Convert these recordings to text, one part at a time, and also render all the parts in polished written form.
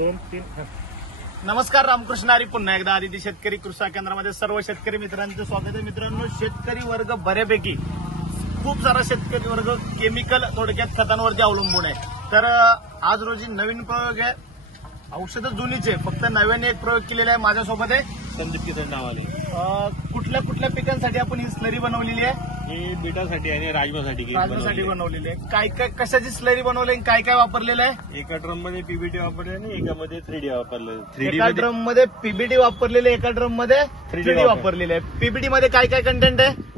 2 3 नमस्कार, रामकृष्ण हरी. पुन्हा एकदा आदिती शेतकरी कृषी केंद्रामध्ये सर्व शेतकरी मित्रांचं स्वागत आहे. मित्रांनो, शेतकरी वर्ग बऱ्यापैकी खूप सारा शेतकरी वर्ग केमिकल थोडक्यात खतांवरती अवलंबून आहे. तर आज रोजी नवीन प्रयोग आहे. औषधं जुनीच आहे, फक्त नव्याने एक प्रयोग केलेला आहे. माझ्यासोबत आहे संदीप किसन नावाले. कुठल्या कुठल्या पिकांसाठी आपण ही स्लरी बनवलेली आहे? ही बीटासाठी आणि राजमासाठी बनवलेली आहे. काय काय कशाची स्लरी बनवली आणि काय काय वापरलेलं आहे? एका ड्रम मध्ये पीबीटी वापरले आणि एकामध्ये 3D वापरलं. एका ड्रम मध्ये पीबीटी वापरलेले, एका ड्रम मध्ये 3D वापरलेले आहे. पीबीटी मध्ये काय काय कंटेंट आहे?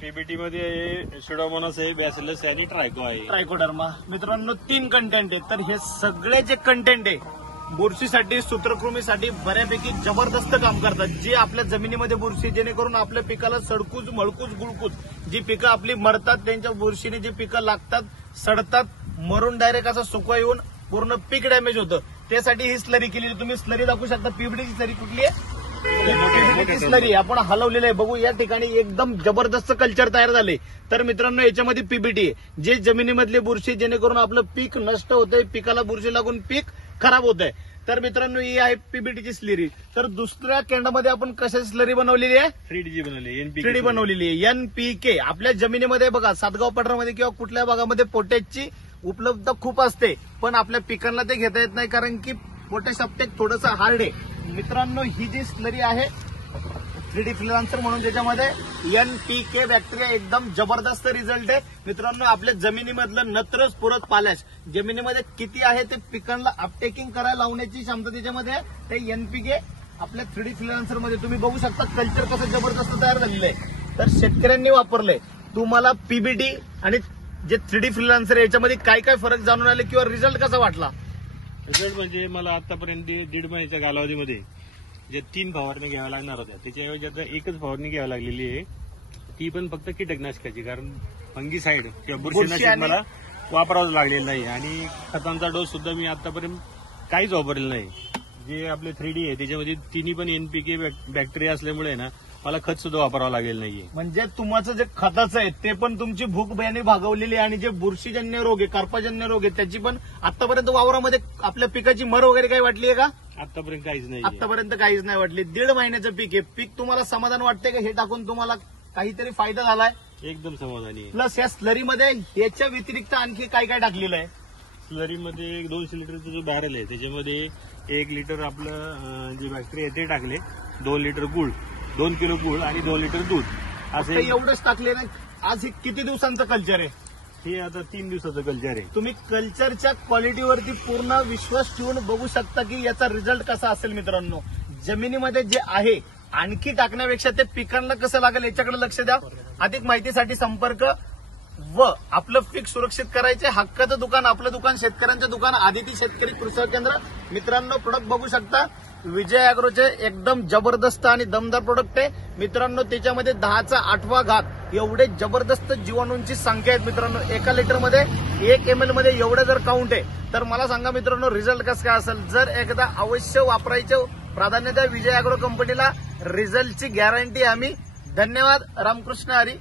पीबीटी मध्ये सुडोमोनास आहे, बॅसिलस आहे आणि ट्रायको आहे. ट्रायकोडर्मा. मित्रांनो, 3 कंटेंट आहे. तर हे सगळे जे कंटेंट आहे बुरशीसाठी, सूत्रकृमीसाठी बऱ्यापैकी जबरदस्त काम करतात. जे आपल्या जमिनीमध्ये बुरशी, जेणेकरून आपल्या पिकाला सडकूज, मळकूज, गुळकूज जी पिकं आपली मरतात, त्यांच्या बुरशीने जी पिकं लागतात, सडतात, मरून डायरेक्ट असं सुका येऊन पूर्ण पीक डॅमेज होतं. त्यासाठी ही स्लरी केलेली. तुम्ही स्लरी दाखवू शकता. पीबीटीची स्लरी कुठली आहे? पीबीटीची स्लरी आपण हलवलेलं आहे. बघू, या ठिकाणी एकदम जबरदस्त कल्चर तयार झाले. तर मित्रांनो, याच्यामध्ये पीबीटी आहे, जे जमिनीमधली बुरशी, जेणेकरून आपलं पीक नष्ट होतंय, पिकाला बुरशी लागून पीक खराब होत आहे. तर मित्रांनो, ही आहे पीबीटीची स्लरी. तर दुसऱ्या केंडामध्ये आपण कशाची स्लरी बनवलेली आहे? 3D बनवली, 3D बनवलेली आहे. NPK. आपल्या जमिनीमध्ये बघा, सातगाव पठारामध्ये किंवा कुठल्या भागामध्ये पोटॅशची उपलब्धता खूप असते, पण आपल्या पिकांना ते घेता येत नाही, कारण की पोटॅश अपटेक थोडंसं हार्ड आहे. मित्रांनो, ही जी स्लरी आहे 3D फ्रीलान्सर म्हणून, त्याच्यामध्ये NPK बॅक्टेरिया एकदम जबरदस्त रिझल्ट आहे. मित्रांनो, आपल्या जमिनीमधलं नत्र, स्फुरद, पालाश जमिनीमध्ये किती आहे ते पिकांना अपटेकिंग करायला लावण्याची क्षमता त्याच्यामध्ये आहे. ते NPK आपल्या 3D फ्रीलान्सर मध्ये तुम्ही बघू शकता कल्चर कसं जबरदस्त तयार झालेलं आहे. तर शेतकऱ्यांनी वापरलंय. तुम्हाला पीबीटी आणि जे 3D फ्रीलान्सर याच्यामध्ये काय काय फरक जाणून आले किंवा रिझल्ट कसा वाटला? रिझल्ट म्हणजे मला आतापर्यंत 1.5 महिन्याच्या कालावधीमध्ये जे 3 फवारणी घ्याव्या लागणार होत्या, त्याच्याऐवजी आता एकच फवारणी घ्यावी लागलेली आहे. ती पण फक्त कीटकनाशकाची, कारण फंगीसाईड किंवा बुरशीनाशक मला वापरावं लागलेलं नाही. आणि खतांचा डोस सुद्धा मी आतापर्यंत काहीच वापरलेला नाही. जे आपले 3D आहे त्याच्यामध्ये तिन्ही पण NPK बॅक्टेरिया असल्यामुळे ना मला खत सुद्धा वापरावं लागलेलं नाहीये. म्हणजे तुमचं जे खताचं आहे ते पण तुमची भूक बियाणे भागवलेली आहे, आणि जे बुरशीजन्य रोग आहे, करपाजन्य रोग आहे, त्याची पण आतापर्यंत वावरामध्ये आपल्या पिकाची मर वगैरे काही वाटली आहे का? आतापर्यंत काहीच नाही. आतापर्यंत काहीच नाही वाटली. 1.5 महिन्याचं पीक आहे. पीक तुम्हाला समाधान वाटते का? हे टाकून तुम्हाला काहीतरी फायदा झालाय? एकदम समाधानी. प्लस या स्लरीमध्ये याच्या व्यतिरिक्त आणखी काय काय टाकलेलं आहे? स्लरीमध्ये 200 लिटरचा जो बॅरल आहे त्याच्यामध्ये 1 लिटर आपलं जे बॅक्टेरिया आहे ते टाकले, 2 लिटर गुळ, 2 किलो गुळ आणि 2 लिटर दूध असं एवढंच टाकले नाही. आज हे किती दिवसांचं कल्चर आहे? हे आता 3 दिवसाचं कल्चर आहे. तुम्ही कल्चरच्या क्वालिटीवरती पूर्ण विश्वास ठेवून बघू शकता की याचा रिझल्ट कसा असेल. मित्रांनो, जमिनीमध्ये जे आहे आणखी टाकण्यापेक्षा ते पिकांना कसं लागेल याच्याकडे लक्ष द्या. अधिक माहितीसाठी संपर्क व आपलं पीक सुरक्षित करायचे हक्काचं दुकान, आपलं दुकान, शेतकऱ्यांचं दुकान, आदिती शेतकरी कृषी केंद्र. मित्रांनो, प्रोडक्ट बघू शकता. विजय अॅग्रोचे एकदम जबरदस्त आणि दमदार प्रोडक्ट आहे. मित्रांनो, त्याच्यामध्ये 10चा 8वा घात एवढे जबरदस्त जीवाणूंची संख्या आहेत. मित्रांनो, एका लिटरमध्ये 1 ml मध्ये एवढं जर काउंट आहे, तर मला सांगा मित्रांनो, रिझल्ट कसं काय असेल? जर एकदा अवश्य वापरायचं प्राधान्य द्या विजय अॅग्रो कंपनीला. रिझल्टची गॅरंटी आम्ही. धन्यवाद. रामकृष्ण हरी.